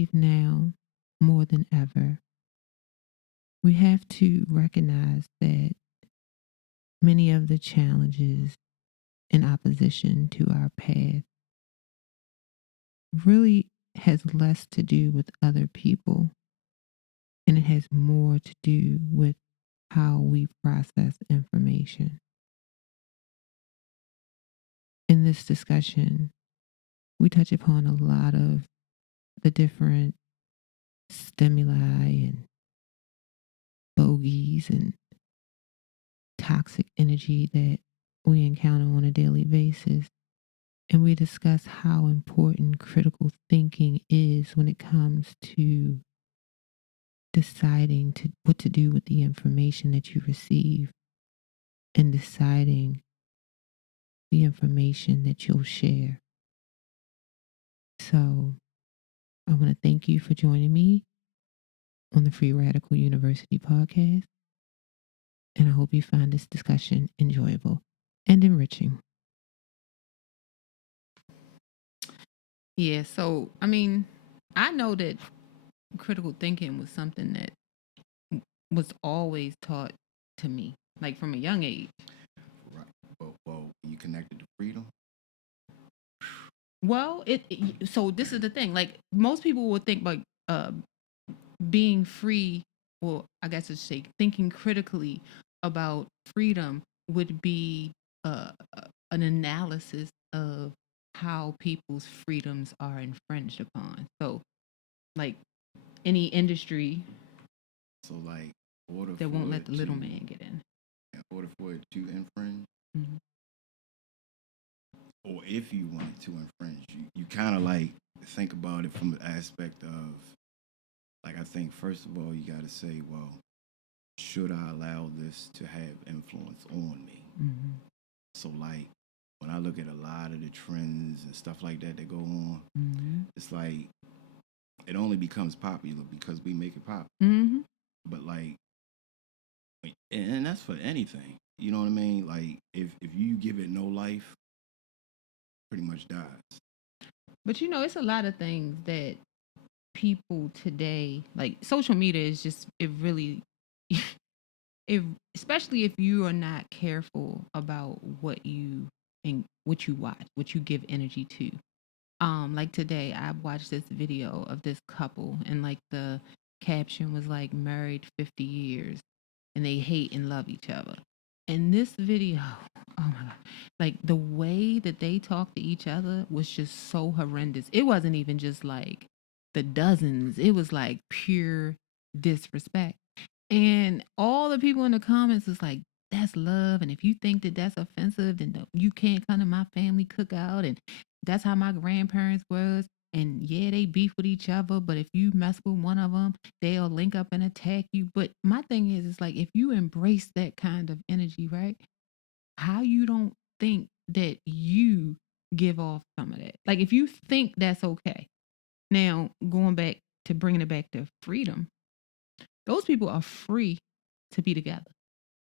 believe now more than ever, we have to recognize that many of the challenges in opposition to our path really has less to do with other people and it has more to do with how we process information. In this discussion, we touch upon a lot of the different stimuli and bogeys and toxic energy that we encounter on a daily basis. And we discuss how important critical thinking is when it comes to deciding what to do with the information that you receive and deciding the information that you'll share. So I want to thank you for joining me on the Free Radical University podcast. And I hope you find this discussion enjoyable and enriching. Yeah, so, I know that critical thinking was something that was always taught to me, like from a young age. Right. Well, you connected to freedom? Well, so this is the thing. Like most people would think like being free, or I guess I should say thinking critically about freedom would be an analysis of how people's freedoms are infringed upon. So, like any industry So, like, order that for won't let it the little to, man get in. in order for it to infringe, Mm-hmm. or if you want it to infringe, you kind of like think about it from the aspect of, like, I think first of all, you got to say, well, should I allow this to have influence on me? Mm-hmm. So, like, when I look at a lot of the trends and stuff like that go on, Mm-hmm. it's like it only becomes popular because we make it popular. Mm-hmm. But like, and that's for anything. You know what I mean? Like, if you give it no life, pretty much dies. But it's a lot of things that people today, like social media is just, it really, if especially if you are not careful about what you and what you watch, what you give energy to. Like today I watched this video of this couple and like the caption was like married 50 years and they hate and love each other. And this video, oh my God, like the way that they talked to each other was just so horrendous. It wasn't even just like the dozens, it was like pure disrespect. And all the people in the comments was like, that's love. And if you think that that's offensive, then you can't come to my family cookout. And that's how my grandparents was. And yeah, they beef with each other. But if you mess with one of them, they'll link up and attack you. But my thing is, it's like if you embrace that kind of energy, right? How you don't think that you give off some of that? Like if you think that's okay. Now, going back to bringing it back to freedom, those people are free to be together.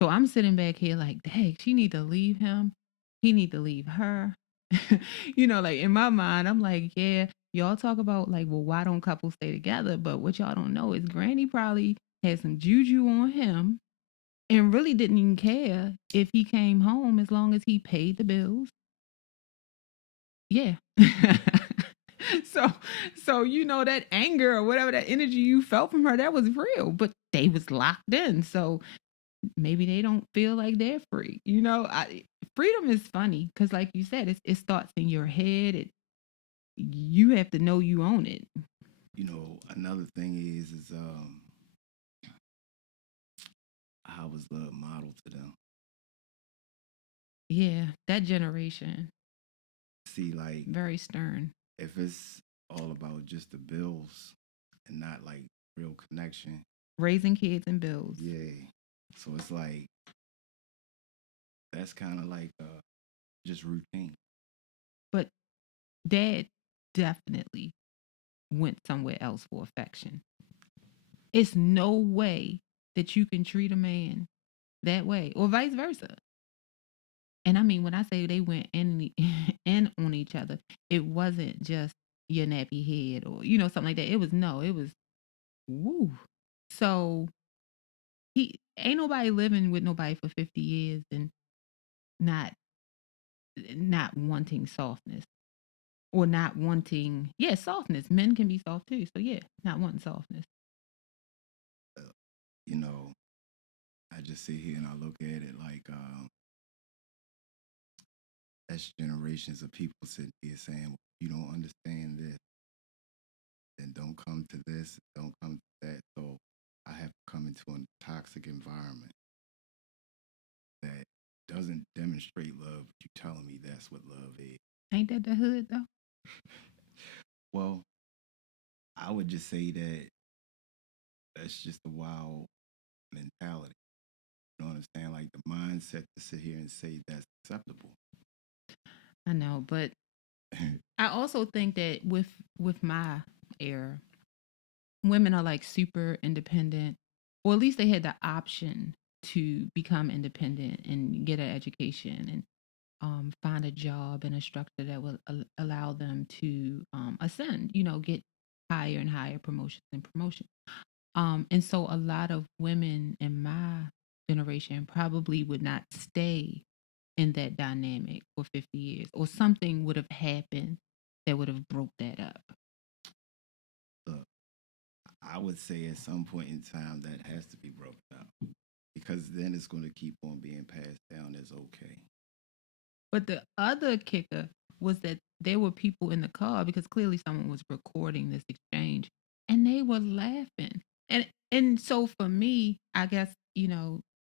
So I'm sitting back here like, dang, she need to leave him. He need to leave her. Like in my mind, I'm like, yeah, y'all talk about like, well, why don't couples stay together? But what y'all don't know is Granny probably had some juju on him and really didn't even care if he came home as long as he paid the bills. Yeah. so that anger or whatever, that energy you felt from her, that was real, but they was locked in. So maybe they don't feel like they're free. Freedom is funny because, like you said, it starts in your head. You have to know you own it. Another thing is how was love modeled to them? Yeah, that generation. See, like, very stern. If it's all about just the bills and not like real connection, raising kids and bills. Yeah. So it's like that's kind of like just routine. But dad definitely went somewhere else for affection. It's no way that you can treat a man that way or vice versa. And I mean, when I say they went in on each other, it wasn't just, your nappy head or something like that. It was no, it was woo. So he ain't nobody living with nobody for 50 years and not not wanting softness or not wanting softness. Men can be soft too. So yeah, not wanting softness. Uh, you know, I just sit here and I look at it like that's generations of people sitting here saying, well, you don't understand this, then don't come to this, don't come to that. So I have to come into a toxic environment that doesn't demonstrate love. You telling me that's what love is? Ain't that the hood though? Well, I would just say that that's just a wild mentality. You know what I'm saying? Like the mindset to sit here and say that's acceptable. I know, but I also think that with my era, women are like super independent, or at least they had the option to become independent and get an education and find a job and a structure that will allow them to ascend, get higher and higher promotions and promotion. And so a lot of women in my generation probably would not stay in that dynamic for 50 years, or something would have happened that would have broke that up. Look, I would say at some point in time that has to be broken up because then it's going to keep on being passed down as okay. But the other kicker was that there were people in the car because clearly someone was recording this exchange and they were laughing. And so for me, I guess,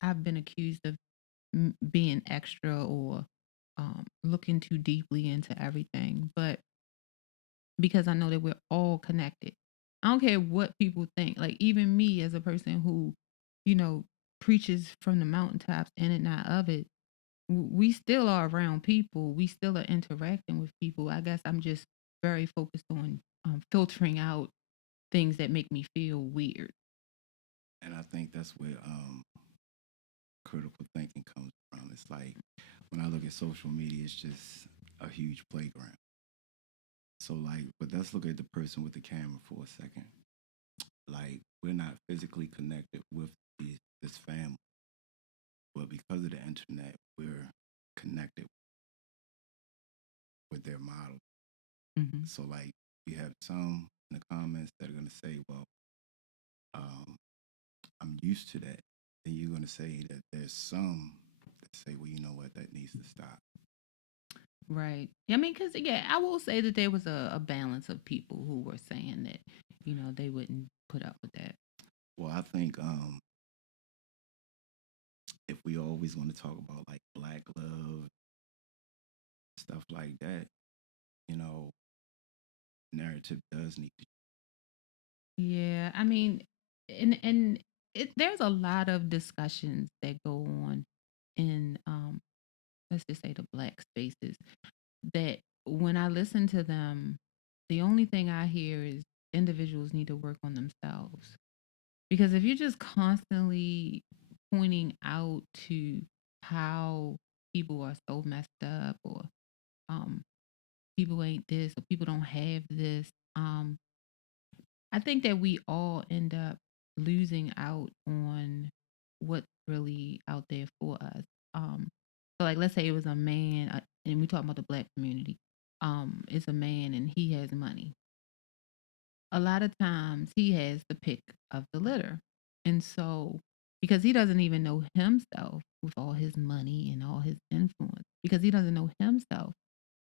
I've been accused of being extra or looking too deeply into everything, but because I know that we're all connected. I don't care what people think. Like even me as a person who, you know, preaches from the mountaintops in and out of it, we still are around people. We still are interacting with people. I guess I'm just very focused on filtering out things that make me feel weird. And I think that's where critical thinking comes from. It's like when I look at social media, it's just a huge playground. So like, but let's look at the person with the camera for a second. Like we're not physically connected with this family, but because of the internet, we're connected with their model. Hmm. So like, you have some in the comments that are gonna say, "Well, um, I'm used to that." Then you're gonna say that there's some that say, "Well, you know what? That needs to stop." Right. I mean, because, yeah, I will say that there was a balance of people who were saying that, they wouldn't put up with that. Well, I think if we always want to talk about like black love, stuff like that, you know, narrative does need to. Yeah. I mean, and there's a lot of discussions that go on in, let's just say, the black spaces that when I listen to them, the only thing I hear is individuals need to work on themselves. Because if you're just constantly pointing out to how people are so messed up, or um, people ain't this, or people don't have this, I think that we all end up losing out on what's really out there for us. So, like, let's say it was a man, and we talk about the black community. It's a man and he has money. A lot of times he has the pick of the litter. And so, because he doesn't even know himself with all his money and all his influence, because he doesn't know himself,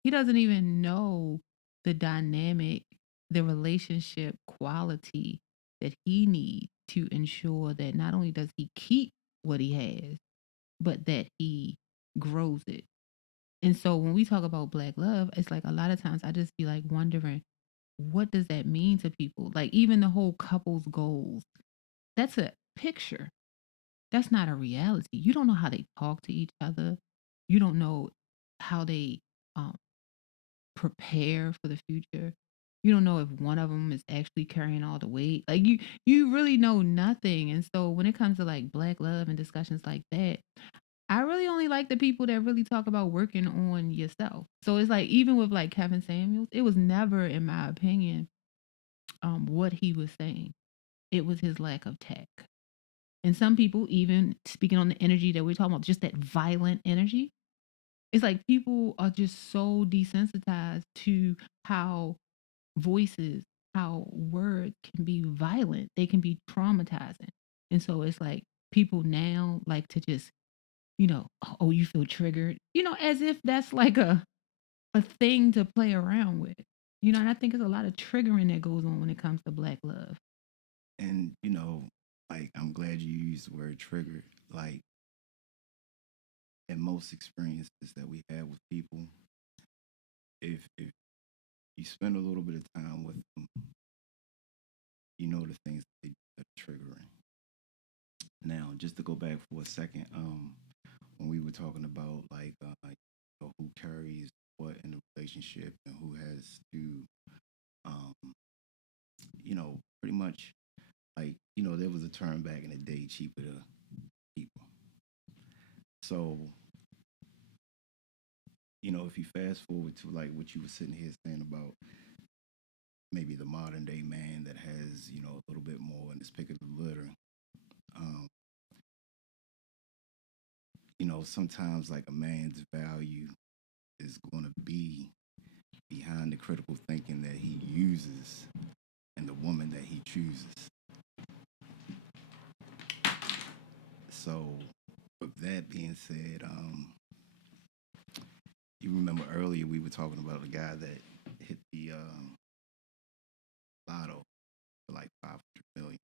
he doesn't even know the dynamic, the relationship quality that he needs to ensure that not only does he keep what he has, but that he grows it. And so when we talk about black love, it's like a lot of times I just be like wondering, what does that mean to people? Like even the whole couple's goals, that's a picture. That's not a reality. You don't know how they talk to each other. You don't know how they um, prepare for the future. You don't know if one of them is actually carrying all the weight. Like you really know nothing. And so when it comes to like black love and discussions like that, I really only like the people that really talk about working on yourself. So it's like even with like Kevin Samuels, it was never, in my opinion, what he was saying. It was his lack of tact. And some people, even speaking on the energy that we're talking about, just that violent energy, it's like people are just so desensitized to how voices, how words can be violent. They can be traumatizing. And so it's like people now like to just, oh, you feel triggered, as if that's like a thing to play around with. And I think there's a lot of triggering that goes on when it comes to black love. And like I'm glad you used the word trigger. Like in most experiences that we have with people, if you spend a little bit of time with them, you know the things that are triggering. Now, just to go back for a second, when we were talking about like who carries what in the relationship and who has to, um, pretty much like there was a term back in the day, cheaper to people. So if you fast forward to like what you were sitting here saying about maybe the modern day man that has a little bit more in his pick of the litter, um, sometimes like a man's value is going to be behind the critical thinking that he uses and the woman that he chooses. So, with that being said, you remember earlier we were talking about a guy that hit the lotto for like 500 million.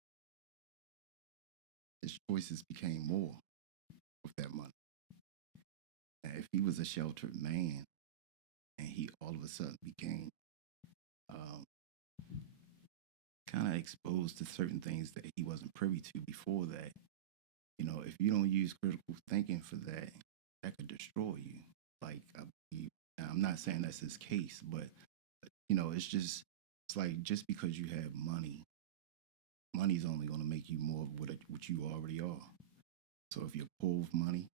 His choices became more with that money. Now, if he was a sheltered man and he all of a sudden became um, kind of exposed to certain things that he wasn't privy to before that, if you don't use critical thinking for that, that could destroy you. Like, I'm not saying that's his case, but it's like just because you have money, money's only going to make you more of what you already are. So if you're poor with money,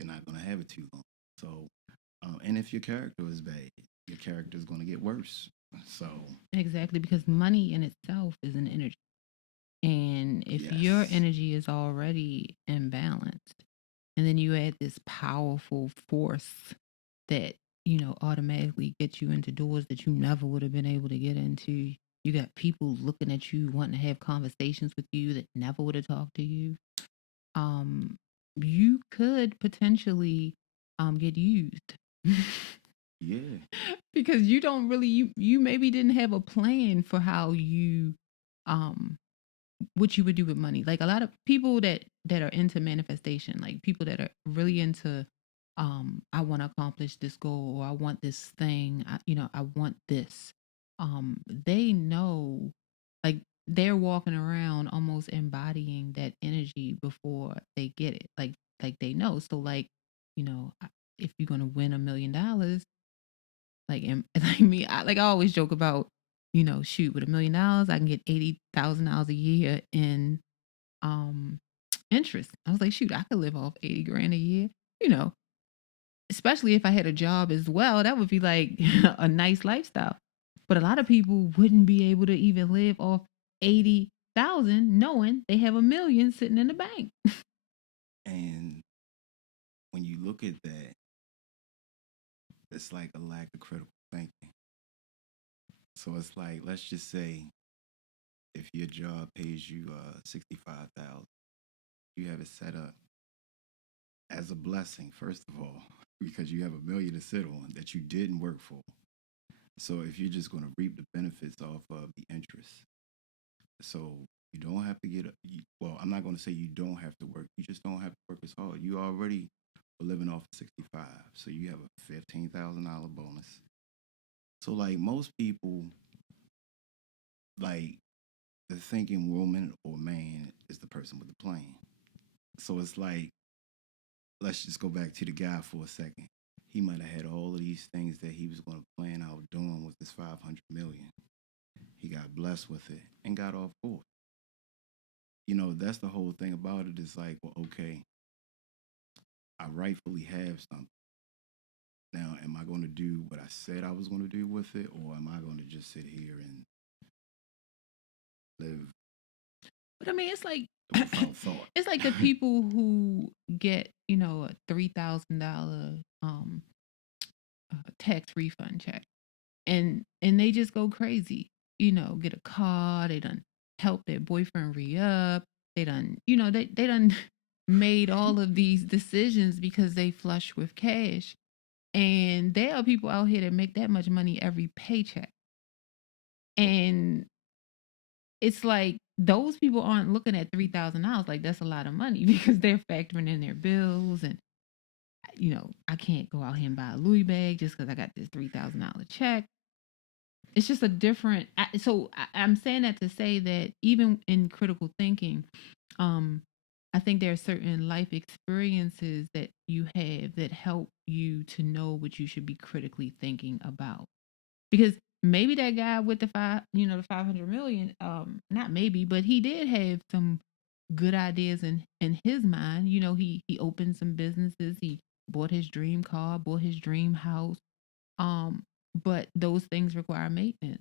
you're not going to have it too long. So, and if your character is bad, your character is going to get worse. So, Exactly, because money in itself is an energy. And if your yes, energy is already imbalanced, and then you add this powerful force that, automatically gets you into doors that you never would have been able to get into. You got people looking at you, wanting to have conversations with you that never would have talked to you. Um, you could potentially get used. yeah, Because you don't really you maybe didn't have a plan for how you um what you would do with money. Like a lot of people that are into manifestation, like people that are really into I want to accomplish this goal, or I want this thing, I want this. They know, like, they're walking around almost embodying that energy before they get it. Like they know. So like, if you're going to win $1 million, like, and like me, I always joke about, shoot, with $1 million, I can get $80,000 a year in um interest. I was like, shoot, I could live off 80 grand a year, you know, especially if I had a job as well. That would be like a nice lifestyle. But a lot of people wouldn't be able to even live off 80,000 knowing they have 1 million sitting in the bank. and when you look at that, it's like a lack of critical thinking. So it's like, let's just say, if your job pays you 65,000, you have it set up as a blessing, first of all, because you have 1 million to sit on that you didn't work for. So if you're just going to reap the benefits off of the interest, so you don't have to well, I'm not going to say you don't have to work. You just don't have to work as hard. You already were living off of 65, so you have a $15,000 bonus. So like most people, like the thinking woman or man is the person with the plane. So it's like, let's just go back to the guy for a second. He might have had all of these things that he was going to plan out doing with this 500 million. He got blessed with it and got off course. That's the whole thing about it. Is like, well, okay, I rightfully have something. Now, am I going to do what I said I was going to do with it, or am I going to just sit here and live But I mean, it's like without thought? it's like the people who get, a $3,000 tax refund check, and they just go crazy. Get a car. They done help their boyfriend re up. They done, they done made all of these decisions because they flush with cash. And there are people out here that make that much money every paycheck. And it's like those people aren't looking at $3,000 like that's a lot of money because they're factoring in their bills and I can't go out here and buy a Louis bag just because I got this $3,000 check. It's just a different. I'm saying that to say that even in critical thinking, um, I think there are certain life experiences that you have that help you to know what you should be critically thinking about. Because maybe that guy with the 500 million, not maybe, but he did have some good ideas in his mind. He opened some businesses. He bought his dream car, bought his dream house. Um, but those things require maintenance.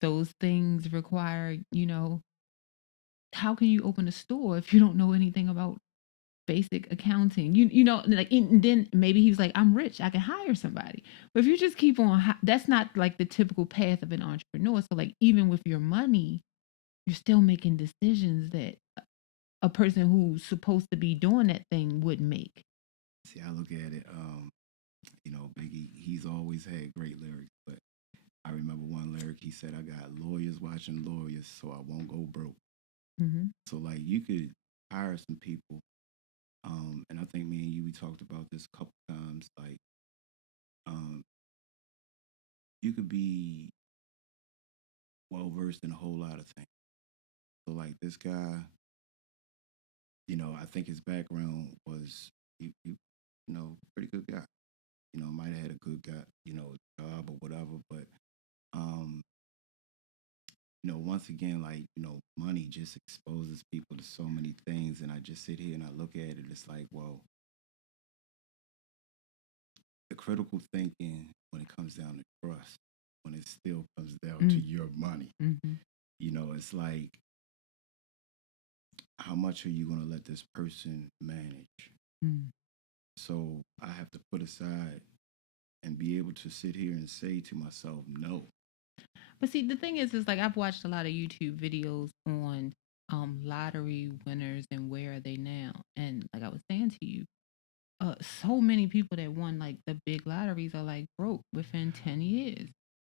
Those things require, how can you open a store if you don't know anything about basic accounting? Like, and then maybe he was like, I'm rich, I can hire somebody. But if you just keep on, that's not like the typical path of an entrepreneur. So, like, even with your money, you're still making decisions that a person who's supposed to be doing that thing would make. See, I look at it. Biggie, he's always had great lyrics, but I remember one lyric he said, "I got lawyers watching lawyers, so I won't go broke." Mm-hmm. So like you could hire some people, and I think me and you we talked about this a couple times. Like, um, you could be well versed in a whole lot of things. So like this guy, I think his background was he pretty good guy. Might have had a good guy, job or whatever, but um, once again, like, money just exposes people to so many things. And I just sit here and I look at it. It's like, well, the critical thinking when it comes down to trust, when it still comes down to your money, Mm-hmm. it's like, how much are you going to let this person manage? Mm. So I have to put aside and be able to sit here and say to myself, no. But see, the thing is like I've watched a lot of YouTube videos on lottery winners and where are they now. And like I was saying to you, so many people that won like the big lotteries are like broke within 10 years.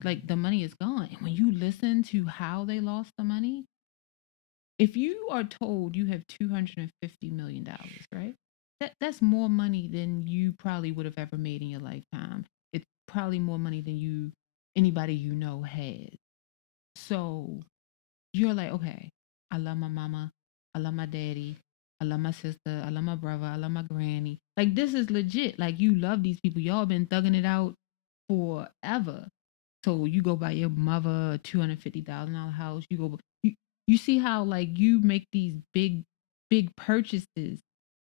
Like the money is gone. And when you listen to how they lost the money, if you are told you have $250 million, right? That's more money than you probably would have ever made in your lifetime. It's probably more money than anybody has. So you're like, okay, I love my mama, I love my daddy, I love my sister, I love my brother, I love my granny. Like this is legit. Like you love these people. Y'all been thugging it out forever. So you go buy your mother a $250,000 house. You see how like you make these big purchases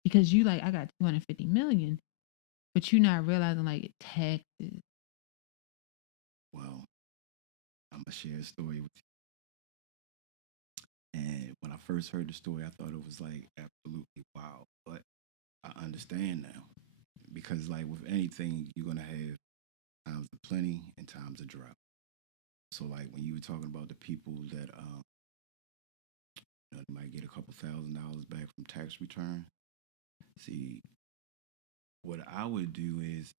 because you like I got 250 million, but you not realizing like taxes. Well, I'm going to share a story with you. And when I first heard the story, I thought it was like absolutely wow. But I understand now because, like, with anything, you're going to have times of plenty and times of drought. So, like, when you were talking about the people that, they might get a couple $1,000s back from tax return, see, what I would do is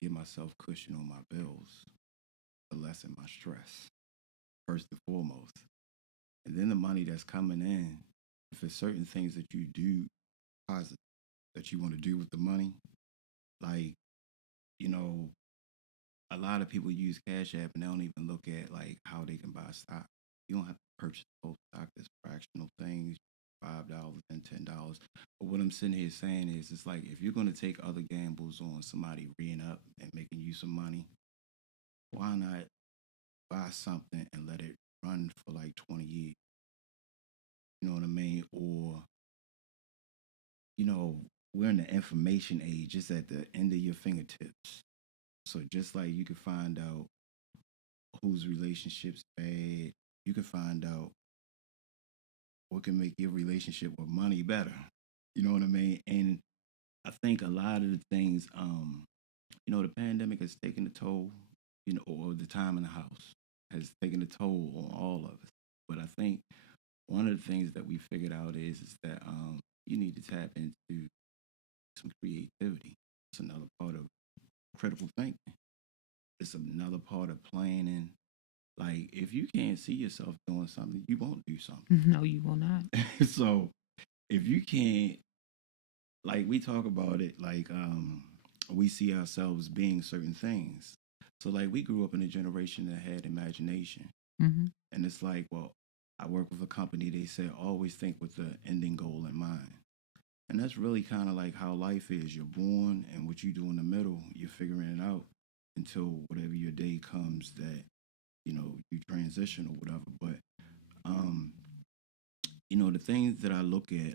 give myself cushion on my bills to lessen my stress, first and foremost. And then the money that's coming in, if there's certain things that you do positive that you want to do with the money, like, you know, a lot of people use Cash App and they don't even look at like how they can buy stock. You don't have to purchase whole stock. There's fractional things, $5 and $10. But what I'm sitting here saying is, it's like if you're gonna take other gambles on somebody reing up and making you some money, why not buy something and let it run for like 20 years? You know what I mean? Or you know, we're in the information age. It's at the end of your fingertips. So just like you can find out whose relationship's bad, you can find out what can make your relationship with money better. You know what I mean? And I think a lot of the things, the pandemic has taken a toll, or the time in the house has taken a toll on all of us. But I think one of the things that we figured out is that you need to tap into some creativity. It's another part of critical thinking. It's another part of planning. Like if you can't see yourself doing something, you won't do something. No, you will not. So if you can't, like we talk about it, like we see ourselves being certain things. So like we grew up in a generation that had imagination, Mm-hmm. and it's like, well, I work with a company. They say always think with the ending goal in mind. And that's really kind of like how life is. You're born, and what you do in the middle, you're figuring it out until whatever your day comes that you transition or whatever. But um, the things that I look at,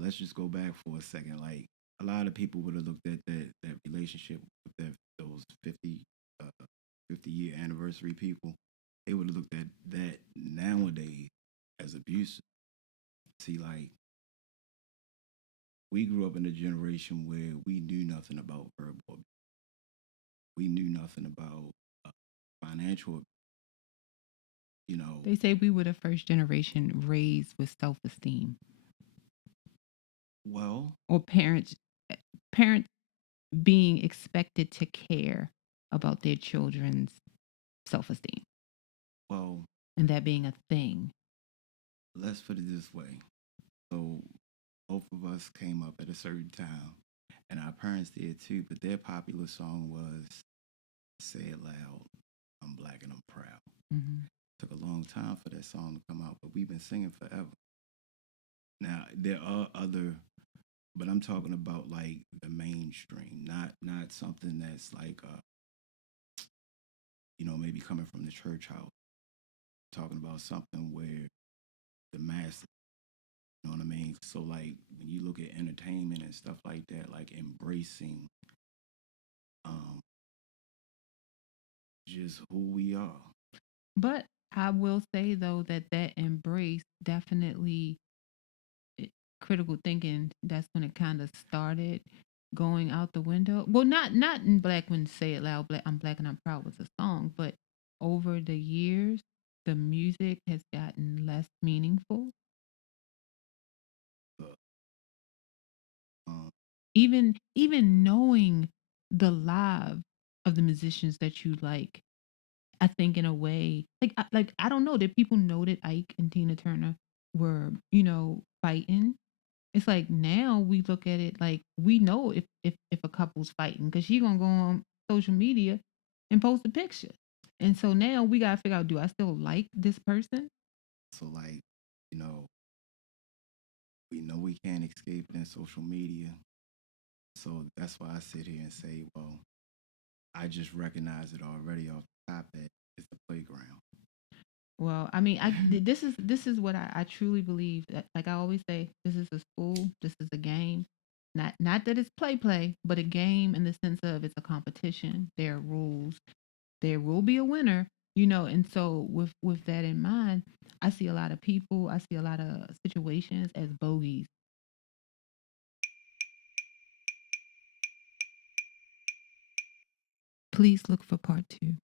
let's just go back for a second. Like a lot of people would have looked at that relationship with those 50 year anniversary people. They would have looked at that nowadays as abusive. See, like we grew up in a generation where we knew nothing about verbal abuse. We knew nothing about uh, financial, They say we were the first generation raised with self-esteem, well, or parents being expected to care about their children's self-esteem, well, and that being a thing. let's put it this way. So both of us came up at a certain time, and our parents did too, but their popular song was Say It Loud, I'm Black and I'm Proud. Mm-hmm. Took a long time for that song to come out, but we've been singing forever. Now there are other, but I'm talking about like the mainstream, not something that's like maybe coming from the church house. Talking about something where the masses, you know what I mean? So like when you look at entertainment and stuff like that, like embracing um just who we are. But I will say though that embrace definitely, it- critical thinking. That's when it kind of started going out the window. Well, not in Black when Say It Loud. Black, I'm Black and I'm Proud was a song, but over the years, the music has gotten less meaningful. But, um, Even knowing the live of the musicians that you like, I think in a way, like I don't know, did people know that Ike and Tina Turner were, fighting? It's like now we look at it like we know if a couple's fighting because she gonna go on social media and post a picture. And so now we gotta figure out, do I still like this person? so like, you know, we know we can't escape it in social media. So that's why I sit here and say, well, I just recognize it already off the top that it's the playground. Well, I mean, this is what I truly believe that, like I always say, this is a school, this is a game. Not that it's play, but a game in the sense of it's a competition. There are rules. There will be a winner, and so with that in mind, I see a lot of people, I see a lot of situations as bogeys. Please look for part 2.